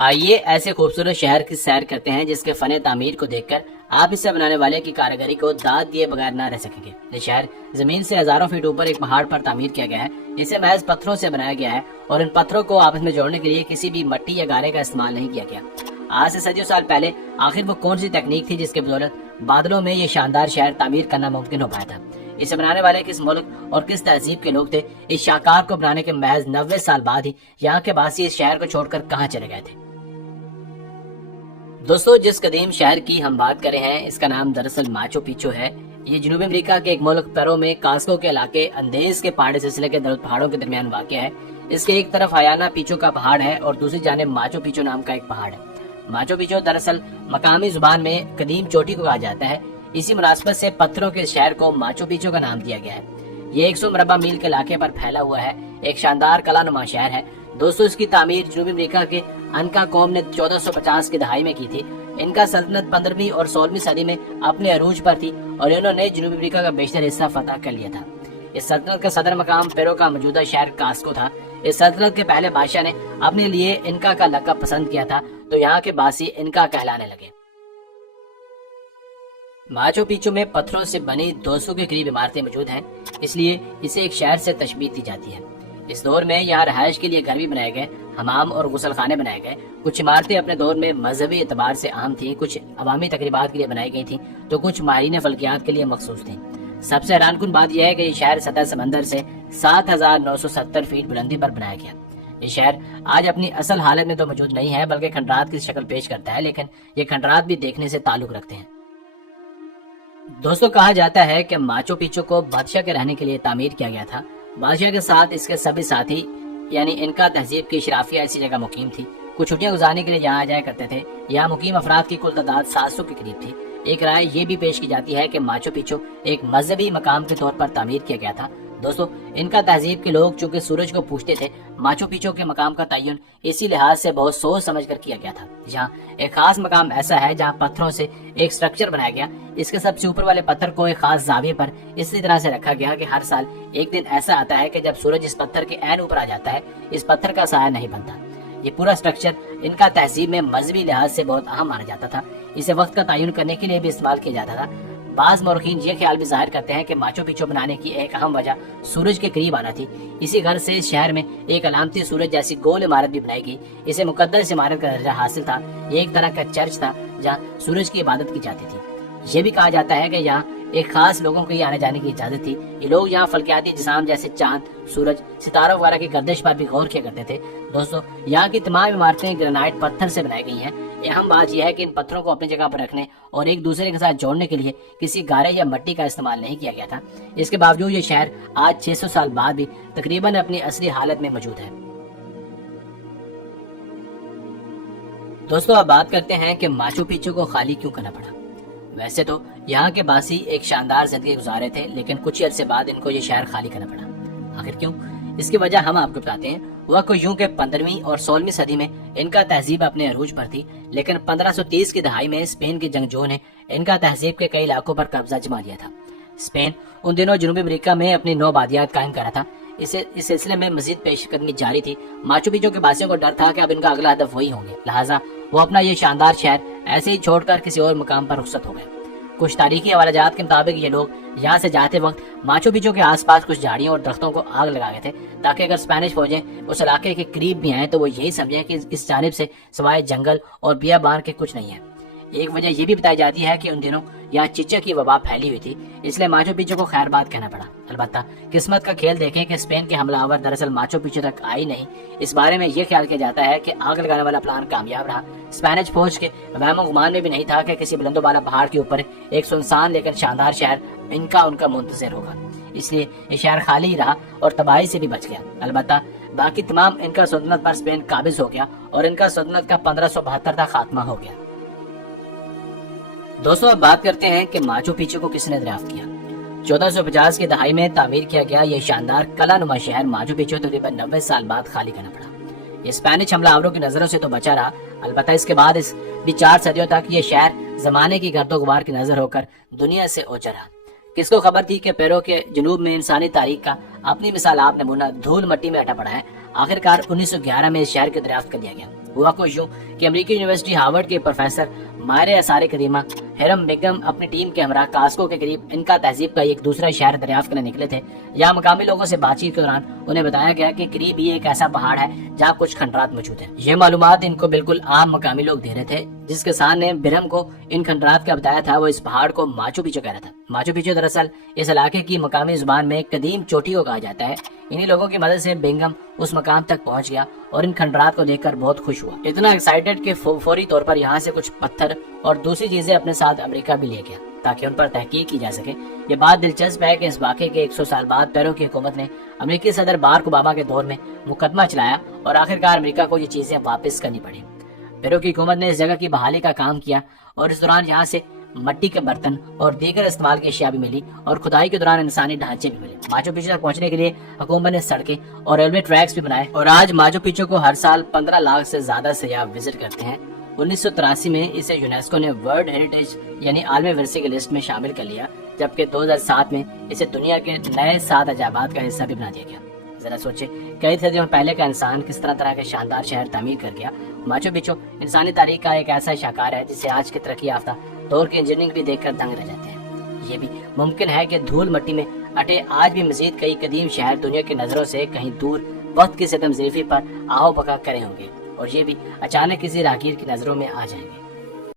آئیے ایسے خوبصورت شہر کی سیر کرتے ہیں جس کے فن تعمیر کو دیکھ کر آپ اسے بنانے والے کی کاریگری کو داد دیے بغیر نہ رہ سکیں گے۔ یہ شہر زمین سے ہزاروں فٹ اوپر ایک پہاڑ پر تعمیر کیا گیا ہے۔ اسے محض پتھروں سے بنایا گیا ہے اور ان پتھروں کو آپس میں جوڑنے کے لیے کسی بھی مٹی یا گارے کا استعمال نہیں کیا گیا۔ آج سے صدیوں سال پہلے آخر وہ کون سی تکنیک تھی جس کے بدولت بادلوں میں یہ شاندار شہر تعمیر کرنا ممکن ہو پایا تھا؟ اسے بنانے والے کس ملک اور کس تہذیب کے لوگ تھے؟ اس شاہکار کو بنانے کے محض 90 سال بعد ہی یہاں کے باسی اس شہر کو چھوڑ کر کہاں چلے گئے تھے؟ دوستو، جس قدیم شہر کی ہم بات کر رہے ہیں اس کا نام دراصل ماچو پیچو ہے۔ یہ جنوبی امریکہ کے ایک ملک پیرو میں کاسکو کے علاقے اندیز کے پہاڑی سلسلے کے درد پہاڑوں کے درمیان واقع ہے۔ اس کے ایک طرف ہیانا پیچو کا پہاڑ ہے اور دوسری جانب ماچو پیچو نام کا ایک پہاڑ ہے۔ ماچو پیچو دراصل مقامی زبان میں قدیم چوٹی کو کہا جاتا ہے۔ اسی مناسبت سے پتھروں کے شہر کو ماچو پیچو کا نام دیا گیا ہے۔ یہ 100 مربع میل کے علاقے پر پھیلا ہوا ہے، ایک شاندار کلا نما شہر ہے۔ دوستو، اس کی تعمیر جنوبی امریکہ کے انکا قوم نے 1450 کی دہائی میں کی تھی۔ ان کا سلطنت 15ویں اور 16ویں صدی میں اپنے عروج پر تھی اور انہوں نے جنوبی امریکہ کا بیشتر حصہ فتح کر لیا تھا۔ اس سلطنت کا صدر مقام پیرو کا موجودہ شہر کاسکو تھا۔ اس سلطنت کے پہلے بادشاہ نے اپنے لیے انکا کا لقب پسند کیا تھا تو یہاں کے باسی انکا کہلانے لگے۔ ماچو پیچو میں پتھروں سے بنی 200 کے قریب عمارتیں موجود ہیں، اس لیے اسے ایک شہر سے تشبیہ دی جاتی ہے۔ اس دور میں یہاں رہائش کے لیے گھر بھی بنائے گئے، حمام اور غسل خانے بنائے گئے۔ کچھ عمارتیں اپنے دور میں مذہبی اعتبار سے عام تھیں، کچھ عوامی تقریبات کے لیے بنائی گئی تھیں تو کچھ ماہرین فلکیات کے لیے مخصوص تھیں۔ سب سے حیران کن بات یہ ہے کہ یہ شہر سطح سمندر سے 7970 فیٹ بلندی پر بنایا گیا۔ یہ شہر آج اپنی اصل حالت میں تو موجود نہیں ہے بلکہ کھنڈرات کی شکل پیش کرتا ہے، لیکن یہ کھنڈرات بھی دیکھنے سے تعلق رکھتے ہیں۔ دوستو، کہا جاتا ہے کہ ماچو پیچو کو بادشاہ کے رہنے کے لیے تعمیر کیا گیا تھا۔ بادشاہ کے ساتھ اس کے سبھی ساتھی یعنی انکا تہذیب کی اشرافیہ ایسی جگہ مقیم تھی۔ کچھ چھٹیاں گزارنے کے لیے یہاں آ جایا کرتے تھے۔ یہاں مقیم افراد کی کل تعداد 700 کے قریب تھی۔ ایک رائے یہ بھی پیش کی جاتی ہے کہ ماچو پیچو ایک مذہبی مقام کے طور پر تعمیر کیا گیا تھا۔ دوستو، انکا تہذیب کے لوگ چونکہ سورج کو پوجتے تھے، ماچو پیچو کے مقام کا تعین اسی لحاظ سے بہت سوچ سمجھ کر کیا گیا تھا۔ یہاں ایک خاص مقام ایسا ہے جہاں پتھروں سے ایک سٹرکچر بنایا گیا۔ اس کے سب سے اوپر والے پتھر کو ایک خاص زاویے پر اسی طرح سے رکھا گیا کہ ہر سال ایک دن ایسا آتا ہے کہ جب سورج اس پتھر کے عین اوپر آ جاتا ہے، اس پتھر کا سایہ نہیں بنتا۔ یہ پورا سٹرکچر انکا تہذیب میں مذہبی لحاظ سے بہت اہم مانا جاتا تھا۔ اسے وقت کا تعین کرنے کے لیے بھی استعمال کیا جاتا تھا۔ بعض مورخین یہ خیال بھی ظاہر کرتے ہیں کہ ماچو پیچو بنانے کی ایک اہم وجہ سورج کے قریب آنا تھی۔ اسی غرض سے اس شہر میں ایک علامتی سورج جیسی گول عمارت بھی بنائی گئی۔ اسے مقدس عمارت کا درجہ حاصل تھا۔ یہ ایک طرح کا چرچ تھا جہاں سورج کی عبادت کی جاتی تھی۔ یہ بھی کہا جاتا ہے کہ یہاں ایک خاص لوگوں کو آنے جانے کی اجازت تھی۔ یہ لوگ یہاں فلکیاتی اجسام جیسے چاند، سورج، ستاروں وغیرہ کی گردش پر بھی غور کیا کرتے تھے۔ دوستو، یہاں کی تمام عمارتیں گرینائٹ پتھر سے بنائی گئی ہیں۔ اہم بات یہ ہے کہ ان پتھروں کو اپنی جگہ پر رکھنے اور ایک دوسرے کے ساتھ جوڑنے کے لیے کسی گارے یا مٹی کا استعمال نہیں کیا گیا تھا۔ اس کے باوجود یہ شہر آج 600 سال بعد بھی تقریباً اپنی اصلی حالت میں موجود ہے۔ دوستو، اب بات کرتے ہیں کہ ماچو پیچو کو خالی کیوں کرنا پڑا۔ ویسے تو یہاں کے باسی ایک شاندار زندگی گزارے تھے، لیکن کچھ عرصے بعد ان کو یہ شہر خالی کرنا پڑا۔ آخر کیوں؟ اس کی وجہ ہم آپ کو بتاتے ہیں۔ وہ کو یوں کہ 15ویں اور 16ویں صدی میں ان کا تہذیب اپنے عروج پر تھی، لیکن 1530 کی دہائی میں اسپین کے جنگجوؤں نے ان کا تہذیب کے کئی علاقوں پر قبضہ جما لیا تھا۔ اسپین ان دنوں جنوبی امریکہ میں اپنی نو آبادیات قائم کر رہا تھا۔ اس سلسلے میں مزید پیش قدمی جاری تھی۔ ماچو پیچو کے باسیوں کو ڈر تھا کہ اب ان کا اگلا ہدف وہی ہوں گے، لہٰذا وہ اپنا یہ شاندار شہر ایسے ہی چھوڑ کر کسی اور مقام پر رخصت ہو گئے۔ کچھ تاریخی حوالہ جات کے مطابق یہ لوگ یہاں سے جاتے وقت ماچو پیچو کے آس پاس کچھ جھاڑیوں اور درختوں کو آگ لگا گئے تھے تاکہ اگر اسپینش فوجیں اس علاقے کے قریب بھی آئیں تو وہ یہی سمجھیں کہ اس جانب سے سوائے جنگل اور بیابان کے کچھ نہیں ہے۔ ایک وجہ یہ بھی بتائی جاتی ہے کہ ان دنوں یہاں چچا کی وبا پھیلی ہوئی تھی، اس لیے ماچو پیچو کو خیر بات کہنا پڑا۔ البتہ قسمت کا کھیل دیکھیں کہ اسپین کے حملہ آور دراصل ماچو پیچو تک آئی نہیں۔ اس بارے میں یہ خیال کیا جاتا ہے کہ آگ لگانے والا پلان کامیاب رہا۔ اسپینش فوج کے وہم و گمان میں بھی نہیں تھا کہ کسی بلند و بالا پہاڑ کے اوپر ایک سنسان لیکن شاندار شہر ان کا منتظر ہوگا، اس لیے یہ شہر خالی ہی رہا اور تباہی سے بھی بچ گیا۔ البتہ باقی تمام ان کا سلطنت پر اسپین قابض ہو گیا اور ان کا سلطنت کا 1572 تک خاتمہ ہو گیا۔ دوستو، اب بات کرتے ہیں کہ ماچو پیچو کو کس نے دریافت کیا۔ 1450 کی دہائی میں تعمیر کیا گیا یہ شاندار کلا نما شہر ماچو پیچو تقریباً 90 سال بعد خالی کرنا پڑا۔ یہ اسپینش حملہ آوروں کی نظروں سے تو بچا رہا، البتہ اس کے بعد بھی 4 صدیوں تک یہ شہر زمانے کی گرد و غبار کی نظر ہو کر دنیا سے اوجھل رہا۔ کس کو خبر تھی کہ پیرو کے جنوب میں انسانی تاریخ کا اپنی مثال آپ نمونہ دھول مٹی میں اٹا پڑا ہے۔ آخرکار 1911 میں اس شہر کی دریافت کر لیا گیا۔ ہوا کچھ یوں کہ امریکی یونیورسٹی ہارورڈ کے پروفیسر ماہر آثار قدیمہ ہیرم بیگم اپنی ٹیم کے ہمراہ کاسکو کے قریب انکا تہذیب کا ایک دوسرا شہر دریافت کرنے نکلے تھے۔ یہاں مقامی لوگوں سے بات چیت کے دوران انہیں بتایا گیا کہ قریب ہی ایک ایسا پہاڑ ہے جہاں کچھ کھنڈرات موجود ہیں۔ یہ معلومات ان کو بالکل عام مقامی لوگ دے رہے تھے۔ جس کسان نے برہم کو ان کھنڈرات کا بتایا تھا وہ اس پہاڑ کو ماچو پیچو کہہ رہا تھا۔ ماچو پیچو دراصل اس علاقے کی مقامی زبان میں قدیم چوٹی کو کہا جاتا ہے۔ انہی لوگوں کی مدد سے بنگم اس مقام تک پہنچ گیا اور ان کھنڈرات کو دیکھ کر بہت خوش ہوا، اتنا ایکسائٹڈ کہ فوری طور پر یہاں سے کچھ پتھر اور دوسری چیزیں اپنے ساتھ امریکہ بھی لے گیا تاکہ ان پر تحقیق کی جا سکے۔ یہ بات دلچسپ ہے کہ اس واقعے کے 100 سال بعد پیرو کی حکومت نے امریکی صدر باراک اوباما کے دور میں مقدمہ چلایا اور آخرکار امریکہ کو یہ چیزیں واپس کرنی پڑی۔ پیرو کی حکومت نے اس جگہ کی بحالی کا کام کیا اور اس دوران یہاں سے مٹی کے برتن اور دیگر استعمال کی اشیاء بھی ملی اور کھدائی کے دوران انسانی ڈھانچے بھی ملے۔ ماچو پیچو تک پہنچنے کے لیے حکومت نے سڑکیں اور ریلوے ٹریکس بھی بنائے اور آج ماچو پیچو کو ہر سال 15 لاکھ سے زیادہ سیاح وزٹ کرتے ہیں۔ 1983 میں اسے یونیسکو نے ورلڈ ہیریٹیج یعنی عالمی ورثے کی لسٹ میں شامل کر لیا، جبکہ 2007 میں اسے دنیا کے نئے 7 عجائبات کا حصہ بھی بنا دیا گیا۔ ذرا سوچے کئی صدیوں پہلے کا انسان کس طرح کے شاندار شہر تعمیر کر گیا۔ ماچو پیچو انسانی تاریخ کا ایک ایسا شاہکار ہے جسے آج کے ترقی یافتہ دور کی انجینئرنگ بھی دیکھ کر دنگ رہ جاتے ہیں۔ یہ بھی ممکن ہے کہ دھول مٹی میں اٹے آج بھی مزید کئی قدیم شہر دنیا کی نظروں سے کہیں دور وقت کی ستم ظریفی پر آہو پکا کرے ہوں گے اور یہ بھی اچانک کسی راہگیر کی نظروں میں آ جائیں گے۔